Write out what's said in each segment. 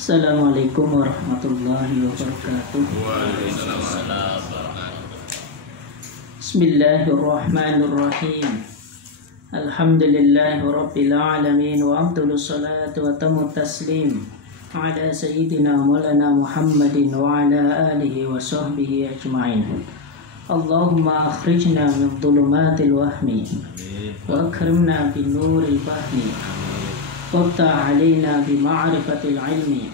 Assalamualaikum warahmatullahi wabarakatuh. Bismillahirrahmanirrahim. Alhamdulillahi rabbil alamin wa afdalu salatu wa tamu taslim ala sayyidina maulana Muhammadin wa ala alihi wa sahbihi ajma'in. Allahumma akhrijna min dhulumatil wahmi wa akrimna bin nuril fahmi waftah alaina bi ma'rifatil ilmi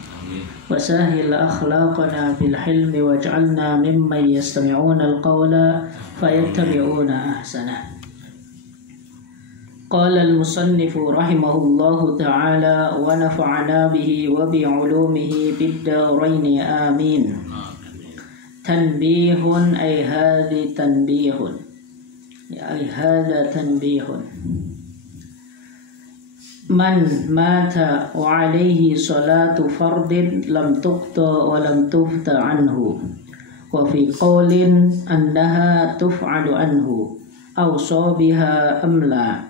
wa sahil akhlaqana bil hilmi waj'alna mimman yastami'una al-qawla fayattabi'una ahsana. Qala al-musannifu rahimahullahu ta'ala wa nafa'ana bihi wa bi'ulumihi bid-daraini amin. Tanbihun ay hadhi tanbihun, ay hadha tanbihun. Man mata wa alaihi salatu fardin lam tuqta wa lam tufta anhu wa fi qawlin annaha tuf'alu anhu awsa biha amla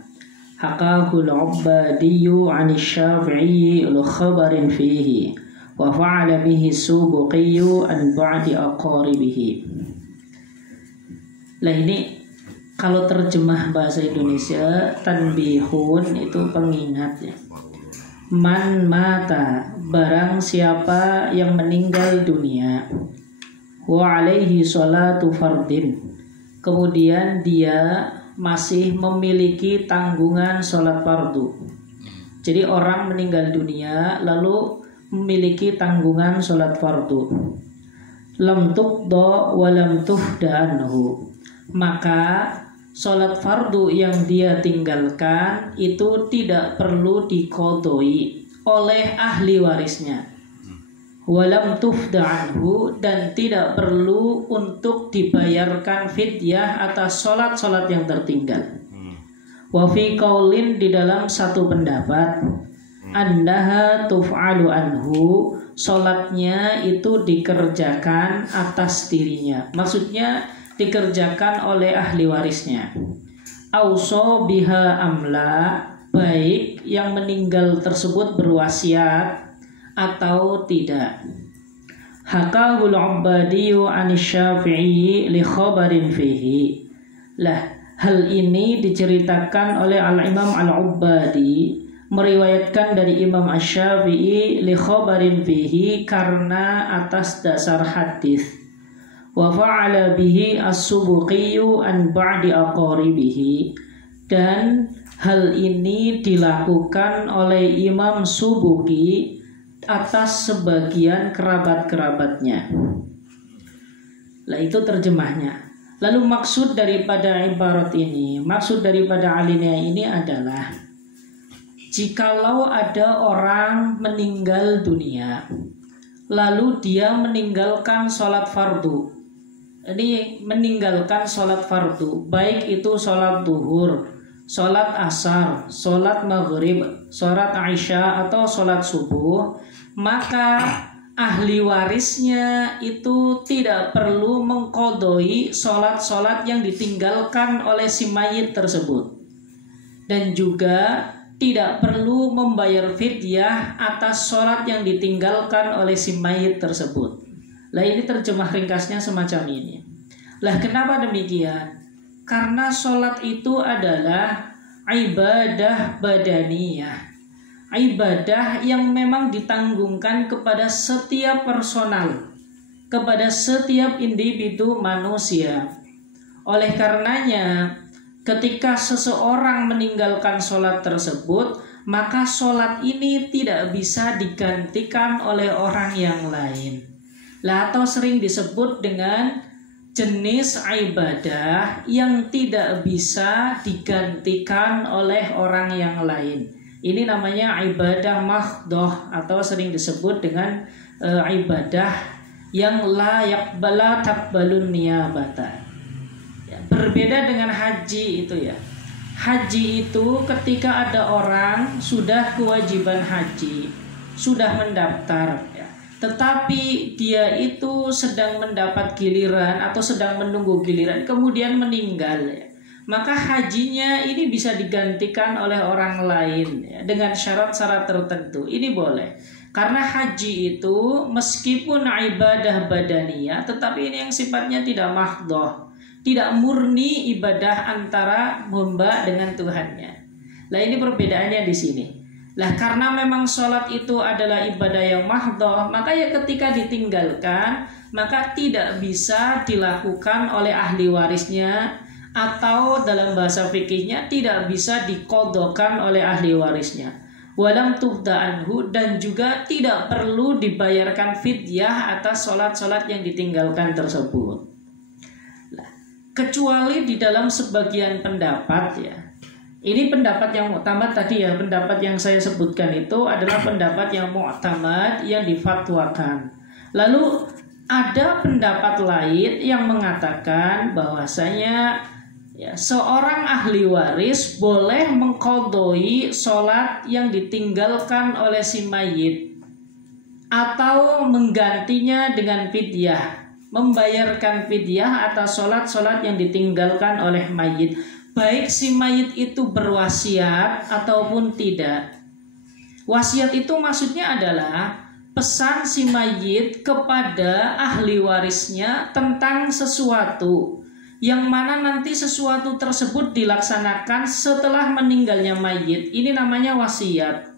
haqahu al-Ubbadiyyu 'an asy-Syafi'i al-khabarin fihi wa fa'ala bihi as-Subuqiyyu an ba'di aqaribihi. Lah ini kalau terjemah bahasa Indonesia, tanbihun itu pengingat ya. Man mata, barang siapa yang meninggal dunia, wa alaihi sholatu fardin, kemudian dia masih memiliki tanggungan sholat fardu. Jadi orang meninggal dunia lalu memiliki tanggungan sholat fardu. Lam tuqda wa lam tuhda anhu, maka sholat fardu yang dia tinggalkan itu tidak perlu diqodoi oleh ahli warisnya. Walam tufda anhu, dan tidak perlu untuk dibayarkan fidyah atas sholat-sholat yang tertinggal. Wa fi qaulin, di dalam satu pendapat, annaha tuf'alu anhu, sholatnya itu dikerjakan atas dirinya. Maksudnya dikerjakan oleh ahli warisnya. Auso biha amla, baik yang meninggal tersebut berwasiat atau tidak. Hakahul Ubbadiyyu 'an asy-Syafi'i li khabarin fihi. Lah, hal ini diceritakan oleh Al-Imam Al-Ubbadi, meriwayatkan dari Imam Asy-Syafi'i li khabarin fihi, karena atas dasar hadis. Wa fa'ala bihi as-Subuqiyyu an ba'di aqaribihi, dan hal ini dilakukan oleh Imam Subuqi atas sebagian kerabat-kerabatnya. Lah itu terjemahnya. Lalu maksud daripada ibarat ini, maksud daripada alinea ini adalah jikalau ada orang meninggal dunia lalu dia meninggalkan sholat fardu. Ini meninggalkan sholat fardu, baik itu sholat duhur, sholat asar, sholat maghrib, sholat isya, atau sholat subuh, maka ahli warisnya itu tidak perlu mengqodoi sholat-sholat yang ditinggalkan oleh si mayit tersebut, dan juga tidak perlu membayar fidyah atas sholat yang ditinggalkan oleh si mayit tersebut. Lah ini terjemah ringkasnya semacam ini. Lah kenapa demikian? Karena sholat itu adalah ibadah badaniyah, ibadah yang memang ditanggungkan kepada setiap personal, kepada setiap individu manusia. Oleh karenanya, ketika seseorang meninggalkan sholat tersebut, maka sholat ini tidak bisa digantikan oleh orang yang lain. Lah atau sering disebut dengan jenis ibadah yang tidak bisa digantikan oleh orang yang lain. Ini namanya ibadah mahdhoh, atau sering disebut dengan ibadah yang la taqbalun niyabata. Ya, berbeda dengan haji itu ya. Haji itu ketika ada orang sudah kewajiban haji, sudah mendaftar ya, tetapi dia itu sedang mendapat giliran atau sedang menunggu giliran, kemudian meninggal ya, maka hajinya ini bisa digantikan oleh orang lain ya, dengan syarat-syarat tertentu. Ini boleh. Karena haji itu meskipun ibadah badaniyah, tetapi ini yang sifatnya tidak mahdhah, tidak murni ibadah antara hamba dengan Tuhannya. Nah, ini perbedaannya di sini. Lah, karena memang sholat itu adalah ibadah yang mahdhah, maka ya ketika ditinggalkan, maka tidak bisa dilakukan oleh ahli warisnya, atau dalam bahasa fikihnya tidak bisa diqodhokan oleh ahli warisnya. Walam tubda anhu, dan juga tidak perlu dibayarkan fidyah atas sholat-sholat yang ditinggalkan tersebut. Nah, kecuali di dalam sebagian pendapat ya. Ini pendapat yang mu'tamad tadi ya, pendapat yang saya sebutkan itu adalah pendapat yang mu'tamad yang difatwakan. Lalu ada pendapat lain yang mengatakan bahwasanya ya, seorang ahli waris boleh mengqadhoi sholat yang ditinggalkan oleh si mayit atau menggantinya dengan fidyah, membayarkan fidyah atas sholat-sholat yang ditinggalkan oleh mayit, baik si mayit itu berwasiat ataupun tidak. Wasiat itu maksudnya adalah pesan si mayit kepada ahli warisnya tentang sesuatu, yang mana nanti sesuatu tersebut dilaksanakan setelah meninggalnya mayit. Ini namanya wasiat.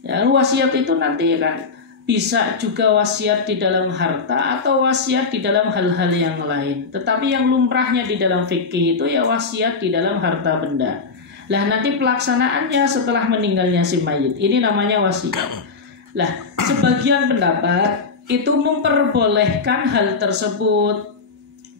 Ya, wasiat itu nanti kan bisa juga wasiat di dalam harta atau wasiat di dalam hal-hal yang lain. Tetapi yang lumrahnya di dalam fikih itu ya wasiat di dalam harta benda. Lah, nanti pelaksanaannya setelah meninggalnya si mayit. Ini namanya wasiat. Lah, sebagian pendapat itu memperbolehkan hal tersebut,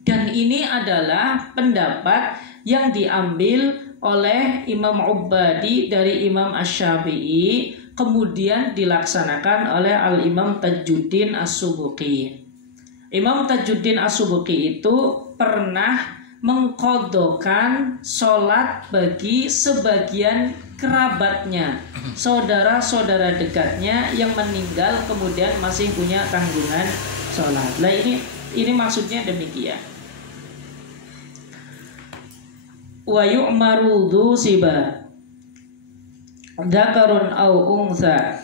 dan ini adalah pendapat yang diambil oleh Imam Ubadi dari Imam Asy-Syafi'i, kemudian dilaksanakan oleh Al-Imam Tajuddin As-Subuqi. Imam Tajuddin As-Subuqi itu pernah mengqadhokan sholat bagi sebagian kerabatnya, saudara-saudara dekatnya yang meninggal kemudian masih punya tanggungan sholat. Nah, ini maksudnya demikian. Wa yu'maru dzu siba dzakarun aw untha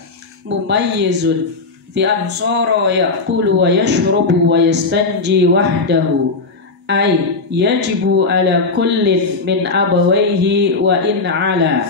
mumayyizun fi ansara yaqulu wa yashrabu wa yastanji wahdahu ay yajibu ala kullin min abawayhi wa in ala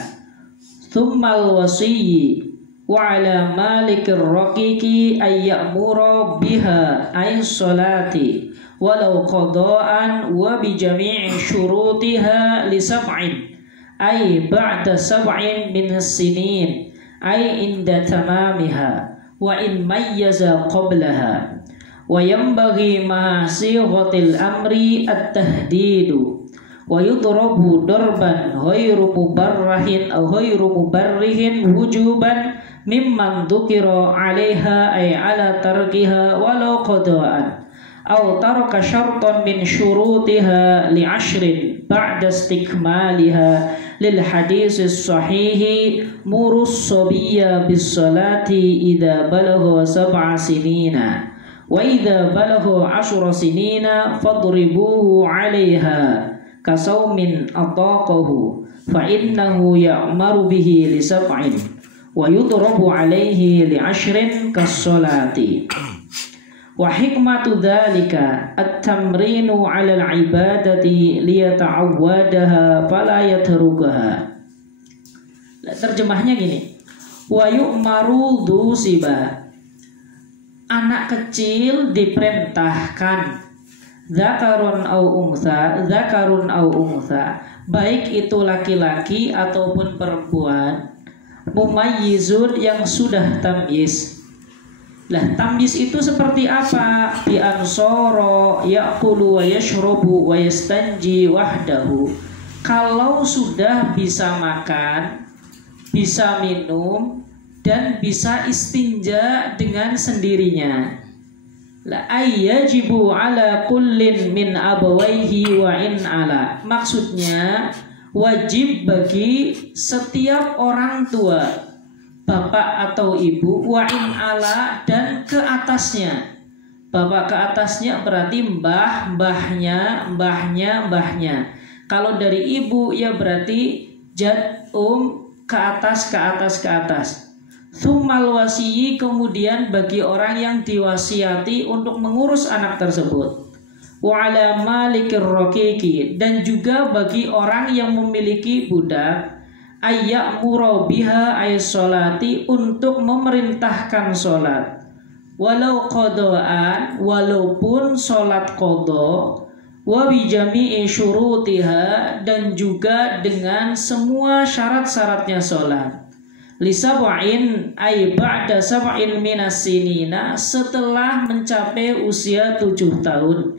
thumma al-wasiyyi wa ala malikir raqiqi ay ya'mura biha ay salati walau qada'an wa bi jami'i syurutiha li sab'in ay ba'da sab'in min as-sinin ay inda tamamiha wa in mayyaza qablaha wa yanbaghi ma sighatil amri at-tahdidu wa yudrabu darban ghairu mubarrahin aw ghairu mubarrihin wujuban mimman dzukira 'alaiha ay 'ala tarkiha walau qada'an aw taraka syartan min syurutiha li 'ashrin ba'da istikmaliha lil hadisis sahihi murus sabiyya bis salati idza balagha sab'a sinina wa idza balagha 'ashra sinina fadribuhu 'alaiha kasaumin ataqahu fa innahu ya'maru bihi li sab'in wa yudrabu 'alaihi li 'ashrin kas-salati. Wa hikmatu dzalika at-tamrinu 'ala al-'ibadati liyata'awwadaha fala yatrukaha. Terjemahnya gini. Wa yu'maru dzu siba. Anak kecil diperintahkan zakarun au untha, baik itu laki-laki ataupun perempuan, mumayyizun yang sudah tamyiz. Lah, tamyiz itu seperti apa? Bi ansara ya'kulu wa yashrabu wa yastanji wahdahu. Kalau sudah bisa makan, bisa minum, dan bisa istinja dengan sendirinya. La ayyajibu ala kullin min abawaihi wa in ala. Maksudnya wajib bagi setiap orang tua, bapak atau ibu, wa in ala, dan ke atasnya. Bapak ke atasnya berarti mbahnya. Kalau dari ibu ya berarti jad ke atas. Tsummal wasiyyi, kemudian bagi orang yang diwasiati untuk mengurus anak tersebut. Wa ala malikir raqiqi, dan juga bagi orang yang memiliki budak, ayya'muru biha ay sholati, untuk memerintahkan sholat. Walau qadaan, walaupun sholat qadha, wa bi jami'i syurutiha, dan juga dengan semua syarat-syaratnya sholat. Li sab'in ay ba'da sab'in minas sinina, setelah mencapai usia 7 tahun.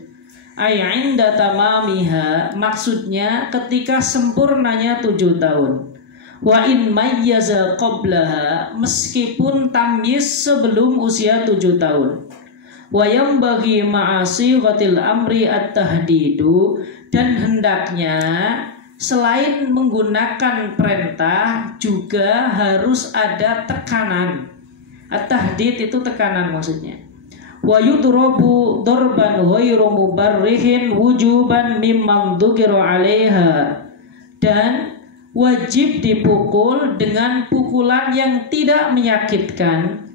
Ay 'inda tamamiha, maksudnya ketika sempurnanya 7 tahun. Wa in mayyaza qablaha, meskipun tamyiz sebelum usia 7 tahun. Wa yambaghi ma'asighatil amri at-tahdidu, dan hendaknya selain menggunakan perintah juga harus ada tekanan. At-tahdid itu tekanan maksudnya. Wa yudrabu darban ghairu mubarrihin wujuban mimman dzukira 'alaiha, dan wajib dipukul dengan pukulan yang tidak menyakitkan,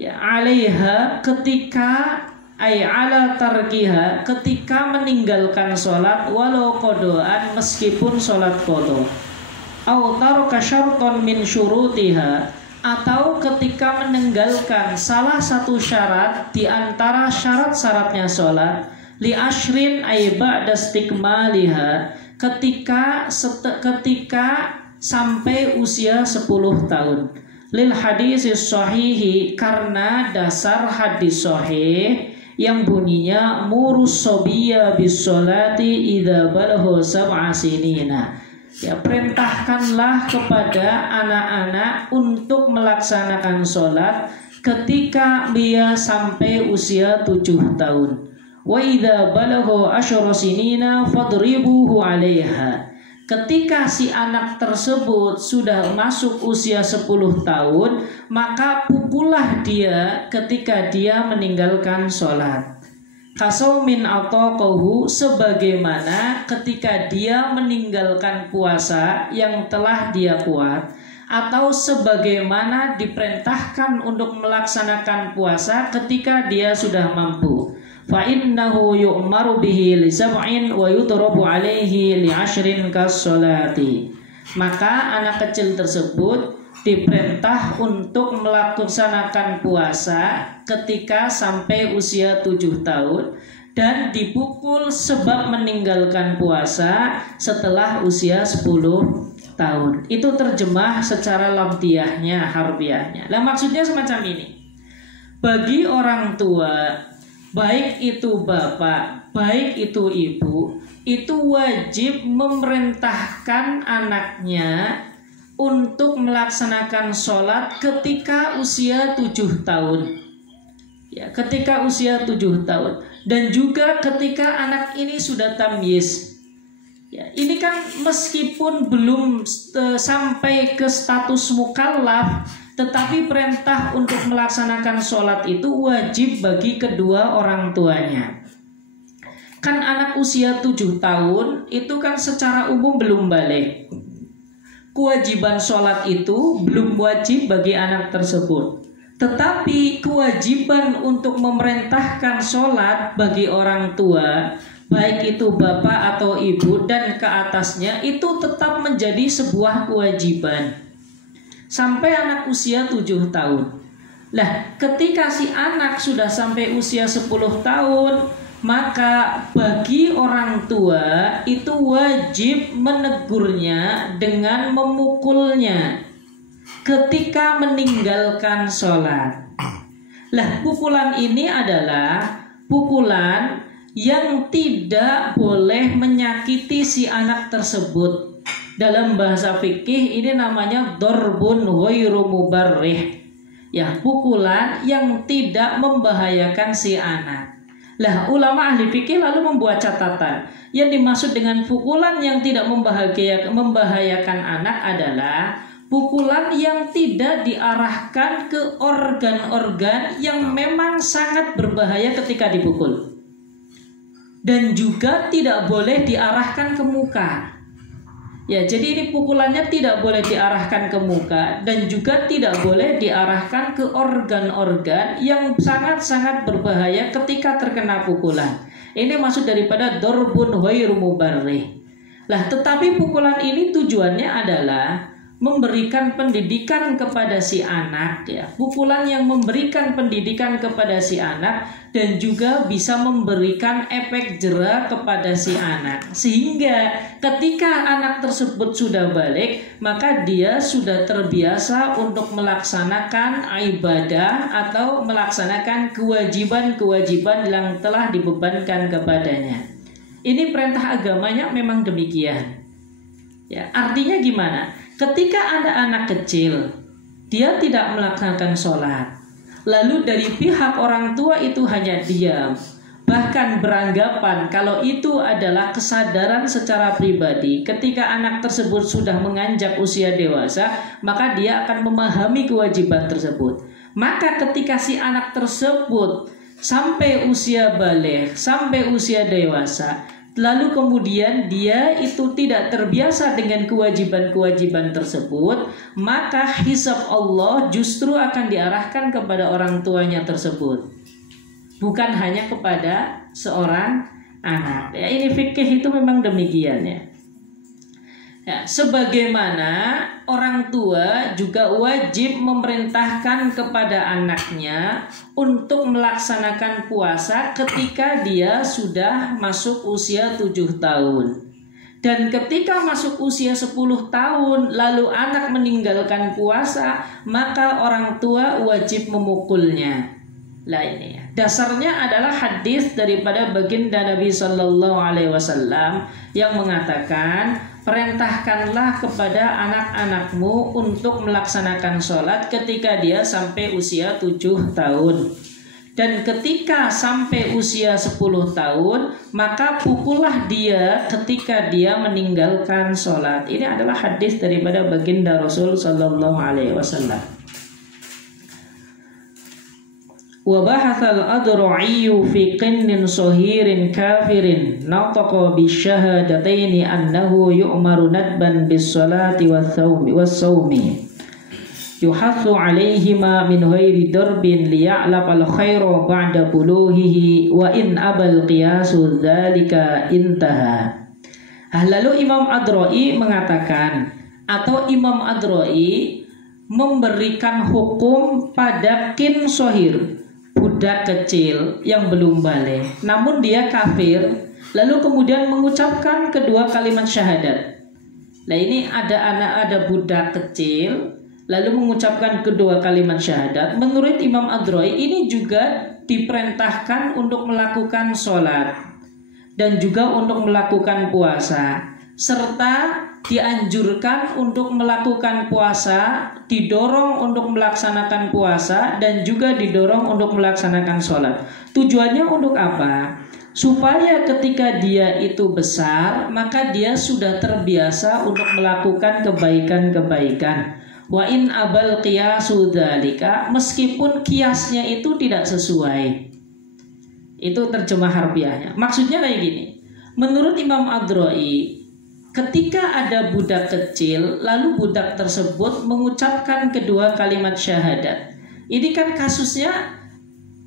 ya, 'alaiha, ketika ay ala tarkiha, ketika meninggalkan sholat, walau qadaan, meskipun sholat qadha, au taraka syarton min syurutiha, atau ketika meninggalkan salah satu syarat di antara syarat-syaratnya sholat, li ashrin ay ba'da istikmaliha, ketika sampai usia 10 tahun. Lil hadis sahihi, karena dasar hadis sahih yang bunyinya murus sobiya bis sholati idza balagha sab'a sinina, ya, perintahkanlah kepada anak-anak untuk melaksanakan sholat ketika dia sampai usia 7 tahun. Wa idza balagha asyara sinina fadribuhu 'alaiha, ketika si anak tersebut sudah masuk usia 10 tahun, maka pukullah dia ketika dia meninggalkan sholat. Kasaumin ataqahu, sebagaimana ketika dia meninggalkan puasa yang telah dia kuat, atau sebagaimana diperintahkan untuk melaksanakan puasa ketika dia sudah mampu. Fa innahu yu'maru bihi li sab'in wa yudrabu 'alaihi li 'ashrin kas-sholati. Maka anak kecil tersebut diperintah untuk melaksanakan puasa ketika sampai usia 7 tahun dan dipukul sebab meninggalkan puasa setelah usia 10 tahun. Itu terjemah secara lafdiyahnya, harfiahnya. Nah, maksudnya semacam ini. Bagi orang tua, baik itu bapak, baik itu ibu, itu wajib memerintahkan anaknya untuk melaksanakan sholat ketika usia 7 tahun. Ya, ketika usia 7 tahun. Dan juga ketika anak ini sudah tamyiz. Ya, ini kan meskipun belum sampai ke status mukallaf, tetapi perintah untuk melaksanakan sholat itu wajib bagi kedua orang tuanya. Kan anak usia 7 tahun itu kan secara umum belum balik. Kewajiban sholat itu belum wajib bagi anak tersebut. Tetapi kewajiban untuk memerintahkan sholat bagi orang tua, baik itu bapak atau ibu dan ke atasnya, itu tetap menjadi sebuah kewajiban sampai anak usia 7 tahun. Nah, ketika si anak sudah sampai usia 10 tahun, maka bagi orang tua itu wajib menegurnya dengan memukulnya ketika meninggalkan sholat. Lah, pukulan ini adalah pukulan yang tidak boleh menyakiti si anak tersebut. Dalam bahasa fikih ini namanya dorbun ghairu mubarrih. Ya, pukulan yang tidak membahayakan si anak. Lah, ulama ahli fikih lalu membuat catatan. Yang dimaksud dengan pukulan yang tidak membahayakan anak adalah pukulan yang tidak diarahkan ke organ-organ yang memang sangat berbahaya ketika dipukul. Dan juga tidak boleh diarahkan ke muka. Ya, jadi ini pukulannya tidak boleh diarahkan ke muka dan juga tidak boleh diarahkan ke organ-organ yang sangat-sangat berbahaya ketika terkena pukulan. Ini maksud daripada dorbun ghairu mubarrih. Lah, tetapi pukulan ini tujuannya adalah memberikan pendidikan kepada si anak, ya. Pukulan yang memberikan pendidikan kepada si anak dan juga bisa memberikan efek jera kepada si anak, sehingga ketika anak tersebut sudah balik, maka dia sudah terbiasa untuk melaksanakan ibadah atau melaksanakan kewajiban-kewajiban yang telah dibebankan kepadanya. Ini perintah agamanya memang demikian, ya. Artinya gimana? Ketika ada anak kecil, dia tidak melaksanakan sholat, lalu dari pihak orang tua itu hanya diam, bahkan beranggapan kalau itu adalah kesadaran secara pribadi. Ketika anak tersebut sudah menginjak usia dewasa, maka dia akan memahami kewajiban tersebut. Maka ketika si anak tersebut sampai usia baligh, sampai usia dewasa, lalu kemudian dia itu tidak terbiasa dengan kewajiban-kewajiban tersebut, maka hisab Allah justru akan diarahkan kepada orang tuanya tersebut, bukan hanya kepada seorang anak. Ya, ini fikih itu memang demikian, ya. Ya, sebagaimana orang tua juga wajib memerintahkan kepada anaknya untuk melaksanakan puasa ketika dia sudah masuk usia 7 tahun. Dan ketika masuk usia 10 tahun lalu anak meninggalkan puasa, maka orang tua wajib memukulnya. Lah ini ya. Dasarnya adalah hadis daripada baginda Nabi Sallallahu Alaihi Wasallam yang mengatakan, perintahkanlah kepada anak-anakmu untuk melaksanakan sholat ketika dia sampai usia 7 tahun. Dan ketika sampai usia 10 tahun, maka pukullah dia ketika dia meninggalkan sholat. Ini adalah hadis daripada baginda Rasul Sallallahu Alaihi Wasallam. Wa bahathal adru'iyyu fi qinnin sahirin kafirin nataqa bisyahadataini annahu yu'maru nadban bis salati was sawmi yuhathu alaihima min ghairi darbin liya'laqal khaira ba'da buluhihi wa in abal qiyasu dzalika intaha. Lalu Imam Adro'i mengatakan, atau Imam Adro'i memberikan hukum pada kin sohir, budak kecil yang belum balik, namun dia kafir, lalu kemudian mengucapkan kedua kalimat syahadat. Nah, ini ada budak kecil lalu mengucapkan kedua kalimat syahadat. Menurut Imam Adro'i ini juga diperintahkan untuk melakukan sholat dan juga untuk melakukan puasa, serta dianjurkan untuk melakukan puasa, didorong untuk melaksanakan puasa, dan juga didorong untuk melaksanakan sholat. Tujuannya untuk apa? Supaya ketika dia itu besar, maka dia sudah terbiasa untuk melakukan kebaikan-kebaikan. Wa in abal qiyasu dzalika, meskipun kiasnya itu tidak sesuai. Itu terjemah harfiahnya. Maksudnya kayak gini. Menurut Imam Adro'i, ketika ada budak kecil, lalu budak tersebut mengucapkan kedua kalimat syahadat. Ini kan kasusnya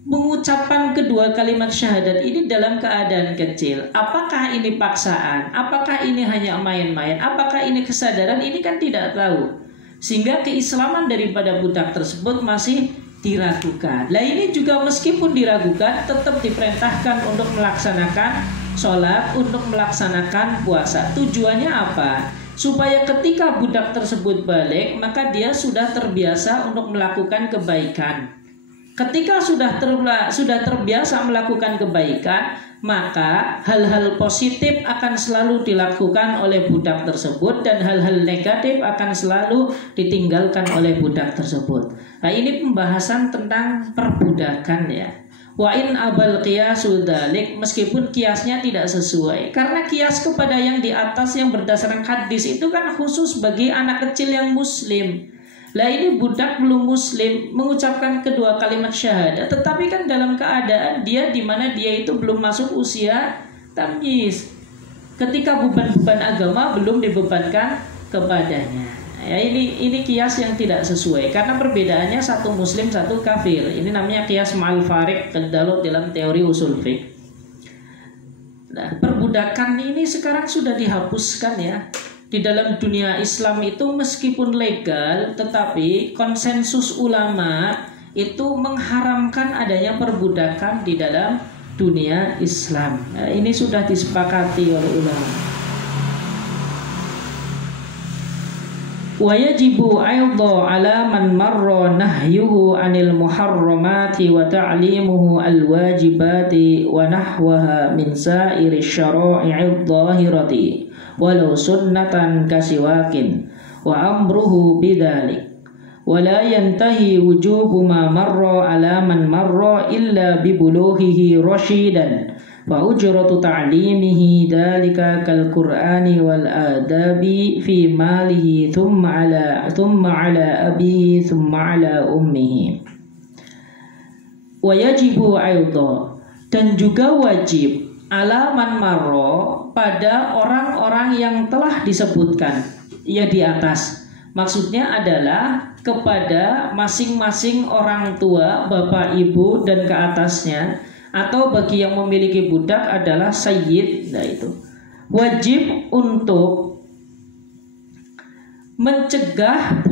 mengucapkan kedua kalimat syahadat ini dalam keadaan kecil. Apakah ini paksaan? Apakah ini hanya main-main? Apakah ini kesadaran? Ini kan tidak tahu. Sehingga keislaman daripada budak tersebut masih diragukan. Nah, ini juga meskipun diragukan, tetap diperintahkan untuk melaksanakan sholat, untuk melaksanakan puasa. Tujuannya apa? Supaya ketika budak tersebut balik, maka dia sudah terbiasa untuk melakukan kebaikan. Ketika sudah terbiasa melakukan kebaikan, maka hal-hal positif akan selalu dilakukan oleh budak tersebut dan hal-hal negatif akan selalu ditinggalkan oleh budak tersebut. Nah, ini pembahasan tentang perbudakan, ya. Wa in abal qiyasu dzalik, meskipun kiasnya tidak sesuai. Karena kias kepada yang di atas yang berdasarkan hadis itu kan khusus bagi anak kecil yang muslim. Lah, ini budak belum muslim mengucapkan kedua kalimat syahadat, tetapi kan dalam keadaan dia di mana dia itu belum masuk usia tamyiz. ketika beban-beban agama belum dibebankan kepadanya. Ya, ini kias yang tidak sesuai karena perbedaannya satu muslim satu kafir. Ini namanya kias ma'al farik dalam teori usul fiqh. Nah, perbudakan ini sekarang sudah dihapuskan ya. Di dalam dunia Islam itu meskipun legal, tetapi konsensus ulama itu mengharamkan adanya perbudakan di dalam dunia Islam. Nah, ini sudah disepakati oleh ulama. Wa yajibu aidha ala man marra nahyuhu anil muharramati wa ta'limuhu alwajibati wa nahwaha min sa'iri syara'i'id dhahirati walau sunnatan kasiwakin wa amruhu bidzalik wa la yantahi wujubu ma marra ala man marra illa bibulughihi rasyidan wa ujratu ta'limihi dalika kal qur'ani wal adabi fi malihi thumma ala abihi thumma ala ummihi. Wa yajibu aidha, dan juga wajib ala man marra, pada orang-orang yang telah disebutkan ya di atas. Maksudnya adalah kepada masing-masing orang tua, bapak, ibu dan ke atasnya, atau bagi yang memiliki budak adalah sayyid. Nah, itu wajib untuk mencegah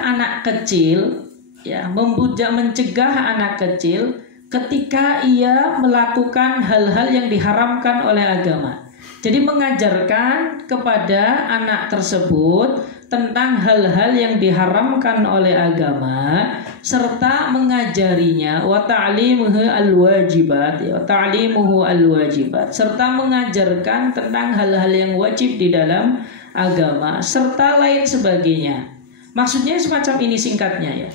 anak kecil ya, mencegah anak kecil ketika ia melakukan hal-hal yang diharamkan oleh agama. Jadi mengajarkan kepada anak tersebut tentang hal-hal yang diharamkan oleh agama serta mengajarinya wa ta'limuhu alwajibat ya, ta'limuhu alwajibat, serta mengajarkan tentang hal-hal yang wajib di dalam agama serta lain sebagainya. Maksudnya semacam ini singkatnya ya.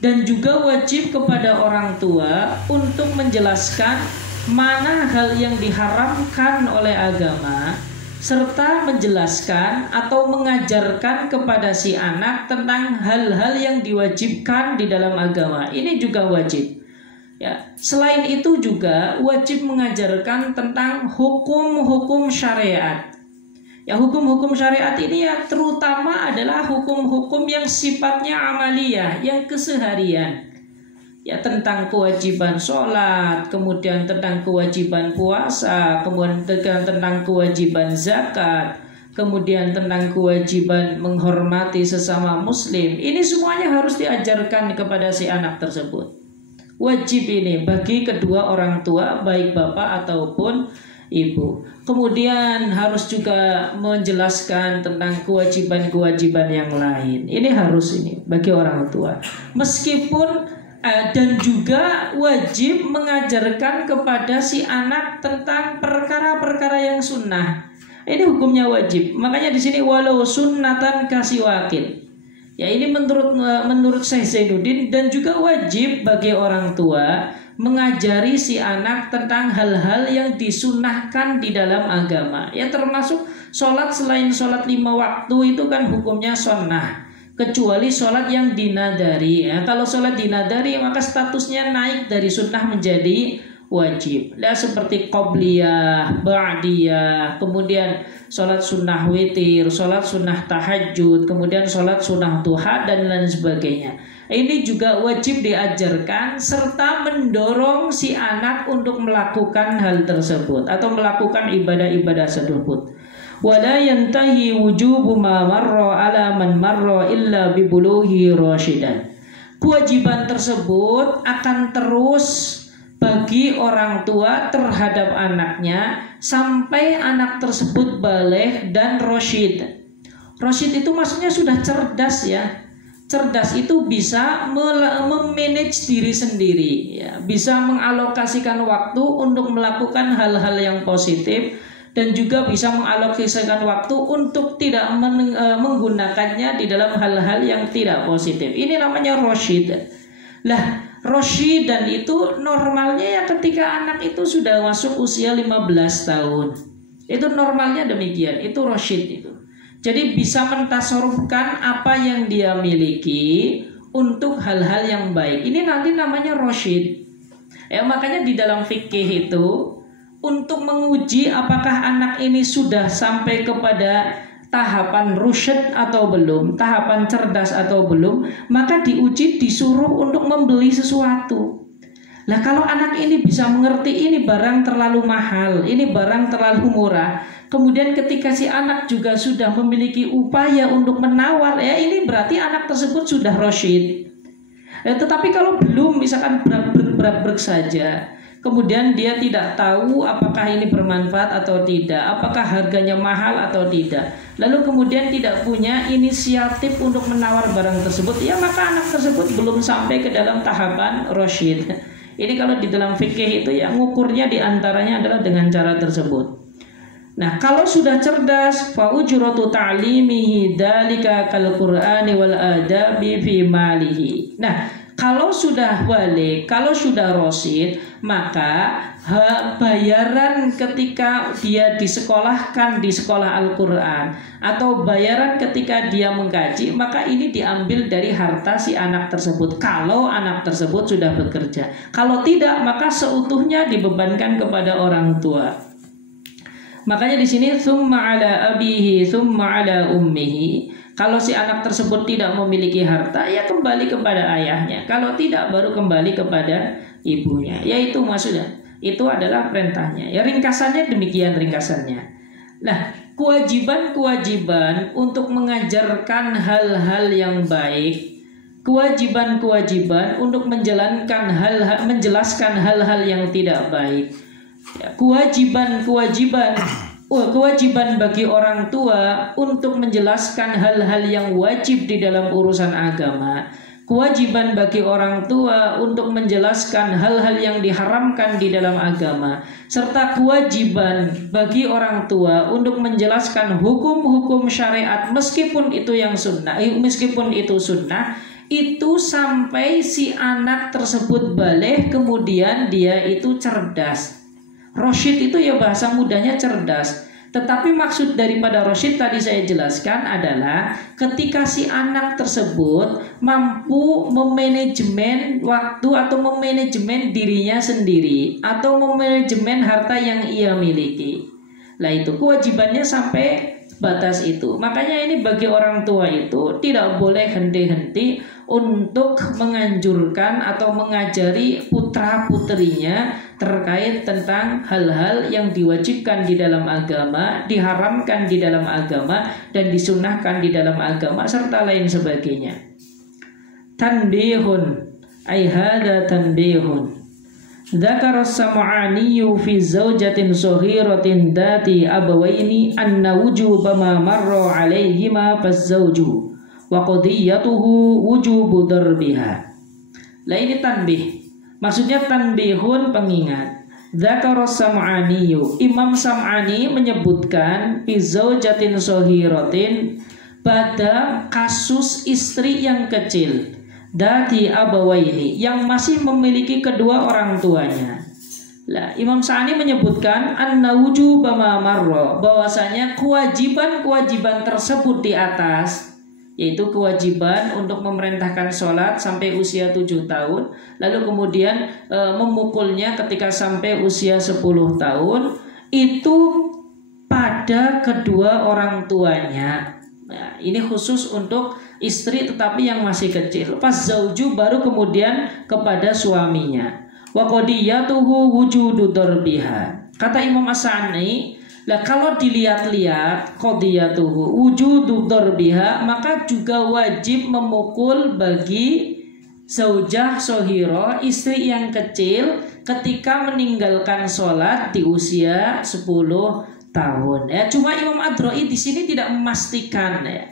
Dan juga wajib kepada orang tua untuk menjelaskan mana hal yang diharamkan oleh agama serta menjelaskan atau mengajarkan kepada si anak tentang hal-hal yang diwajibkan di dalam agama. Ini juga wajib. Ya, selain itu juga wajib mengajarkan tentang hukum-hukum syariat. Ya, hukum-hukum syariat ini ya terutama adalah hukum-hukum yang sifatnya amaliyah, yang keseharian. Ya, tentang kewajiban sholat, kemudian tentang kewajiban puasa, kemudian tentang kewajiban zakat, kemudian tentang kewajiban menghormati sesama muslim. Ini semuanya harus diajarkan kepada si anak tersebut. Wajib ini bagi kedua orang tua, baik bapak ataupun ibu. Kemudian harus juga menjelaskan tentang kewajiban-kewajiban yang lain. Ini harus ini bagi orang tua. Meskipun dan juga wajib mengajarkan kepada si anak tentang perkara-perkara yang sunnah. Ini hukumnya wajib. Makanya di sini walau sunnatan kasiwakin. Ya, ini menurut Syekh Zainuddin, dan juga wajib bagi orang tua mengajari si anak tentang hal-hal yang disunnahkan di dalam agama. Ya, termasuk sholat selain sholat 5 waktu itu kan hukumnya sunnah. Kecuali sholat yang dinadari ya. Kalau sholat dinadari maka statusnya naik dari sunnah menjadi wajib. Nah, seperti qobliyah, ba'diyah, kemudian sholat sunnah witir, sholat sunnah tahajud, kemudian sholat sunnah duha dan lain sebagainya. Ini juga wajib diajarkan serta mendorong si anak untuk melakukan hal tersebut atau melakukan ibadah-ibadah tersebut. Wala yantahi wujubu ma marra ala man marra illa bibuluhi rasyidan. Kewajiban tersebut akan terus bagi orang tua terhadap anaknya sampai anak tersebut baligh dan rasyid. Rasyid itu maksudnya sudah cerdas ya. Cerdas itu bisa memanage diri sendiri ya, bisa mengalokasikan waktu untuk melakukan hal-hal yang positif, dan juga bisa mengalokasikan waktu untuk tidak menggunakannya di dalam hal-hal yang tidak positif. Ini namanya rasyid. Lah, rasyid dan itu normalnya ya ketika anak itu sudah masuk usia 15 tahun. Itu normalnya demikian, itu rasyid itu. Jadi bisa mentasarufkan apa yang dia miliki untuk hal-hal yang baik. Ini nanti namanya rasyid. Ya, makanya di dalam fikih itu untuk menguji apakah anak ini sudah sampai kepada tahapan rusyad atau belum, tahapan cerdas atau belum, maka diuji, disuruh untuk membeli sesuatu. Nah, kalau anak ini bisa mengerti ini barang terlalu mahal, ini barang terlalu murah, kemudian ketika si anak juga sudah memiliki upaya untuk menawar, ya ini berarti anak tersebut sudah rasyid. Tetapi kalau belum, misalkan berak-berak saja, kemudian dia tidak tahu apakah ini bermanfaat atau tidak, apakah harganya mahal atau tidak, lalu kemudian tidak punya inisiatif untuk menawar barang tersebut, ya maka anak tersebut belum sampai ke dalam tahapan rasyid. Ini kalau di dalam fikih itu ya ngukurnya diantaranya adalah dengan cara tersebut. Nah, kalau sudah cerdas, fa ujratu ta'limihi dzalika kal Qur'ani wal adabi fi malihi. Nah, kalau sudah balik, kalau sudah rasyid, maka bayaran ketika dia disekolahkan di sekolah Al-Qur'an atau bayaran ketika dia mengkaji, maka ini diambil dari harta si anak tersebut kalau anak tersebut sudah bekerja. Kalau tidak, maka seutuhnya dibebankan kepada orang tua. Makanya di sini summa ala abihi summa ala ummihi. Kalau si anak tersebut tidak memiliki harta, ya kembali kepada ayahnya. Kalau tidak, baru kembali kepada ibunya. Yaitu maksudnya, itu adalah perintahnya. Ya ringkasannya demikian ringkasannya. Nah, kewajiban-kewajiban untuk mengajarkan hal-hal yang baik, kewajiban-kewajiban untuk menjalankan menjelaskan hal-hal yang tidak baik. Kewajiban bagi orang tua untuk menjelaskan hal-hal yang wajib di dalam urusan agama. Kewajiban bagi orang tua untuk menjelaskan hal-hal yang diharamkan di dalam agama, serta kewajiban bagi orang tua untuk menjelaskan hukum-hukum syariat meskipun itu yang sunnah, meskipun itu sunnah, itu sampai si anak tersebut balik, kemudian dia itu cerdas. Rasyid itu ya bahasa mudahnya cerdas. Tetapi maksud daripada rasyid tadi saya jelaskan adalah ketika si anak tersebut mampu memanajemen waktu atau memanajemen dirinya sendiri atau memanajemen harta yang ia miliki. Lah itu kewajibannya sampai batas itu. Makanya ini bagi orang tua itu tidak boleh henti-henti untuk menganjurkan atau mengajari putra-putrinya terkait tentang hal-hal yang diwajibkan di dalam agama, diharamkan di dalam agama, dan disunahkan di dalam agama, serta lain sebagainya. Tanbihun, ay hadza tanbihun. Dzakara as-Sam'ani fi zawjatin saghiratin dati abawaini anna wujuba ma marra 'alaihima faz-zawju wa qadiyatuhu wujubu darbiha. Lah ini tanbih. Maksudnya tanbihun, pengingat. Dzakara as-Sam'ani, Imam Sam'ani menyebutkan fi zawjatin saghiratin pada kasus istri yang kecil. Dati abawaini, yang masih memiliki kedua orang tuanya. Lah, Imam Sa'ani menyebutkan anna wujuba ma marra, bahwasanya kewajiban-kewajiban tersebut di atas, yaitu kewajiban untuk memerintahkan sholat sampai usia 7 tahun, lalu kemudian memukulnya ketika sampai usia 10 tahun, itu pada kedua orang tuanya. Nah, ini khusus untuk istri tetapi yang masih kecil. Pas zauju baru kemudian kepada suaminya. Wa qadiyatuhu wujudu darbiha. Kata Imam As-Sa'ni, lah kalau dilihat-lihat qadiyatuhu wujudu darbiha, maka juga wajib memukul bagi zaujah sohiro, istri yang kecil, ketika meninggalkan sholat di usia 10 tahun. Ya, cuma Imam Ad-Ra'i di sini tidak memastikan ya.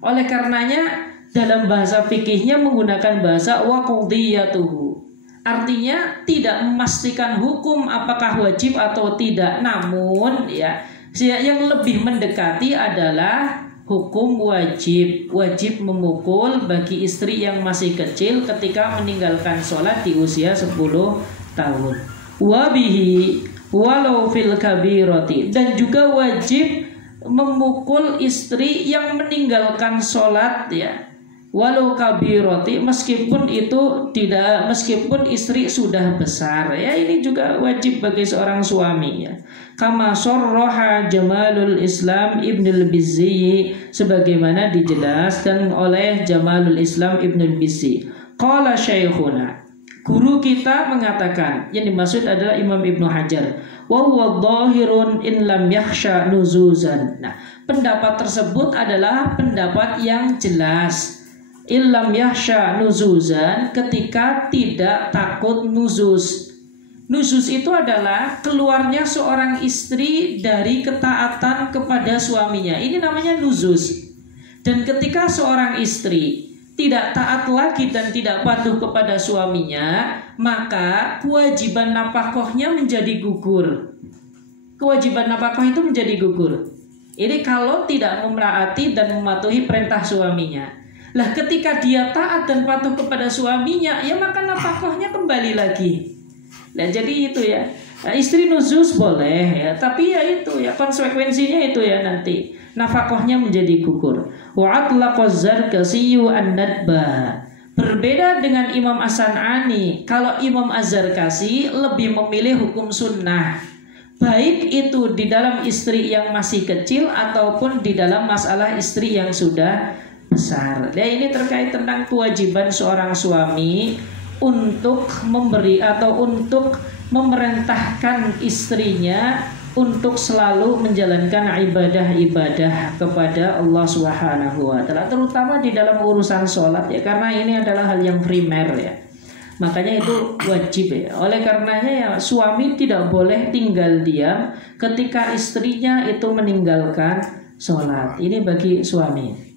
Oleh karenanya dalam bahasa fikihnya menggunakan bahasa wa qadiyatuhu. Artinya tidak memastikan hukum apakah wajib atau tidak, namun ya yang lebih mendekati adalah hukum wajib memukul bagi istri yang masih kecil ketika meninggalkan sholat di usia 10 tahun. Wabihi walau fil kabirati, dan juga wajib memukul istri yang meninggalkan sholat ya walau kabirati, meskipun istri sudah besar. Ya, ini juga wajib bagi seorang suami ya. Kama sarraha Jamalul Islam Ibnul Bizzi, sebagaimana dijelaskan oleh Jamalul Islam Ibnul Bizzi. Qala syekhuna, guru kita mengatakan, yang dimaksud adalah Imam Ibnu Hajar, wa huwa dhahirun in lam yakhsha nuzuzan. Nah, pendapat tersebut adalah pendapat yang jelas. Illam yahsya nuzuzan, ketika tidak takut nuzuz. Nuzuz itu adalah keluarnya seorang istri dari ketaatan kepada suaminya. Ini namanya nuzuz. Dan ketika seorang istri tidak taat lagi dan tidak patuh kepada suaminya, maka kewajiban nafkahnya menjadi gugur. Kewajiban nafkah itu menjadi gugur. Ini kalau tidak menaati dan mematuhi perintah suaminya. Lah, ketika dia taat dan patuh kepada suaminya, ya maka nafkahnya kembali lagi. Nah, jadi itu ya. Nah, istri nuzuz boleh ya, tapi ya itu ya konsekuensinya itu ya nanti nafkahnya menjadi gugur. Wa atlaqaz Zarkasiyu an-nadba. Berbeda dengan Imam As-San'ani, kalau Imam Az-Zarkasi lebih memilih hukum sunnah. Baik itu di dalam istri yang masih kecil ataupun di dalam masalah istri yang sudah besar. Dan ini terkait tentang kewajiban seorang suami untuk memberi atau untuk memerintahkan istrinya untuk selalu menjalankan ibadah-ibadah kepada Allah Subhanahu wa taala, terutama di dalam urusan sholat ya, karena ini adalah hal yang primer ya. Makanya itu wajib ya. Oleh karenanya ya, suami tidak boleh tinggal diam ketika istrinya itu meninggalkan sholat. Ini bagi suami.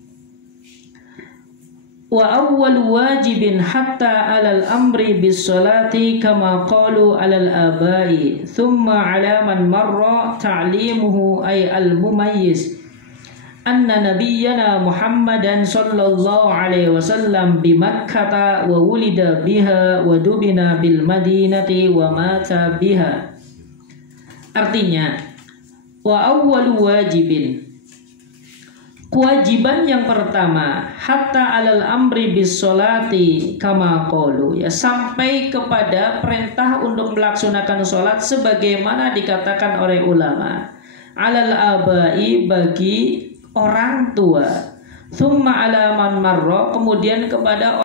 Wa awwal wajibin hatta alal amri bis salati kama qalu alal abai thumma ala man marra ta'limuhu ay al mumayyiz anna nabiyyana Muhammadan sallallahu alaihi wasallam bi Makkah wa wulida biha wa dubina bil Madinati wa mata biha. Artinya, wa awwal wajibin, kewajiban yang pertama, hatta alal amri bis sholati kama qalu, ya, sampai kepada perintah untuk melaksanakan sholat sebagaimana dikatakan oleh ulama. Alal abai, bagi orang tua. Thumma ala man marra, kemudian kepada